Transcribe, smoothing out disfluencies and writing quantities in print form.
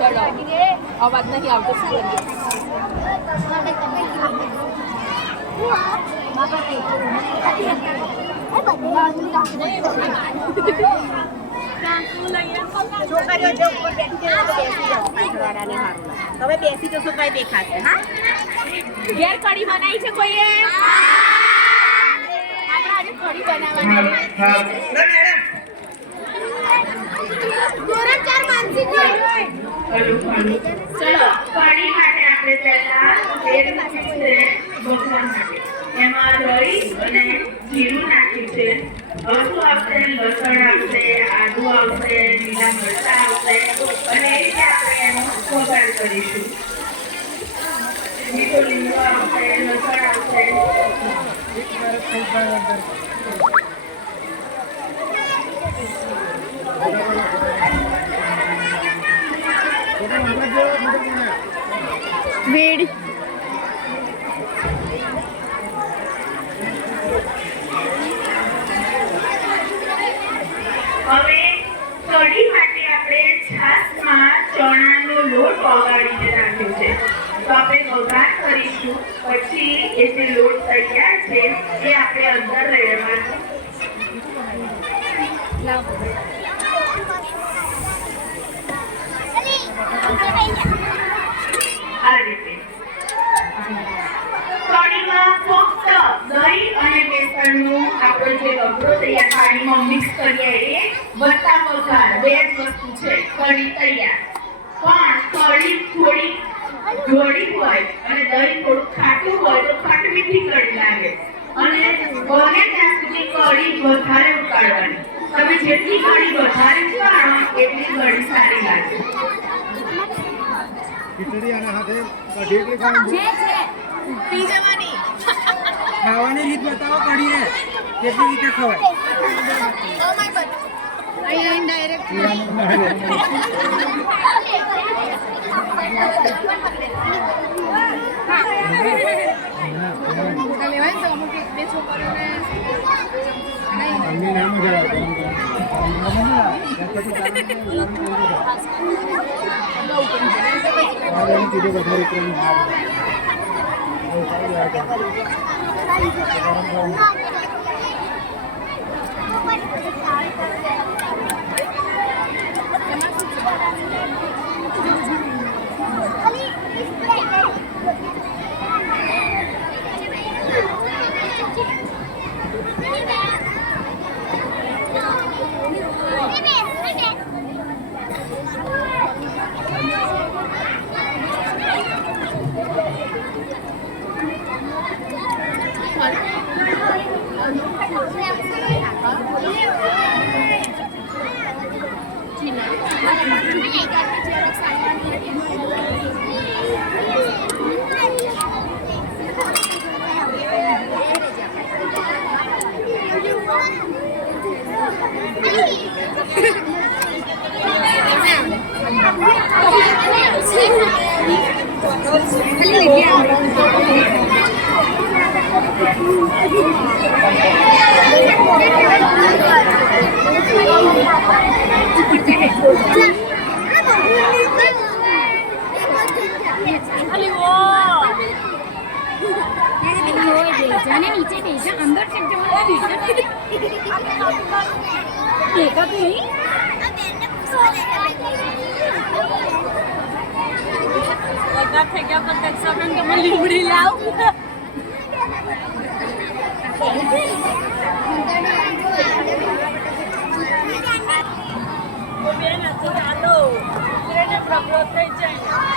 હેડો અવાજ નહીં આવતો શું કરીએ છોકરીઓ જે ઉપર બેસી જાઓ પાછળવાળાને સારું તમે બેસી જશો કઈ દેખાશે હા ઘેર કઢી બનાવી છે કોઈએ આપણે આજે કઢી બનાવવાની ચલો કઢી માટે આપણે પહેલા તેલ નાખ્યું છે ભગવાન માટે એમાં દહીં અને જીરું નાખ્યું છે હળવું આવશે લસણ આવશે આદુ આવશે લીલા મરચાં આવશે અને એ રીતે આપણે એનો વઘાર કરીશું મીઠું લીંબુ આવશે લસણ આવશે વેડી હવે કઢી માટે આપણે છાશમાં ચણાનો લોટ ઓગાળીને નાખ્યો છે તો આપણે વઘાર કરીશું પછી એ જે લોટ તૈયાર છે એ આપણે અંદર રેડવાનું આ રીતે કઢીમાં ફક્ત દહીં અને બેસનનું આપણો જે રગડો તૈયાર પાણીમાં મિક્સ કરીએ એ વત્તા વઘાર બે જ વસ્તુ છે કઢી તૈયાર પણ કઢી થોડી ઘોળી હોય અને દહીં થોડું ખાટું હોય તો ખટમીઠી કઢી લાગે અને બને ત્યાં સુધી કઢી વધારે ઉકાળવાની તમે જેટલી કઢી વધારે ઉકાળો એટલી કઢી સારી લાગે ખીચડી આના સાથે કઢી કે ખાવાની પી જવાની ખાવાની રીત બતાવો કઢીને કેટલી રીતે ખવાય ઓ માય ગોડ અહીં ડાયરેક્ટ લેવાય તો અમુક એક બે છોકરીઓને અમને નામ મજા આવે કીધું વધારે કરી नीचे भेजा अंदर चेक जमा देखा तो नहीं બધા થઈ ગયા પણ સગન તમે લીમડી લાવ બેન આ તો ચાલો ટ્રેને પ્રગટ થઈ જાય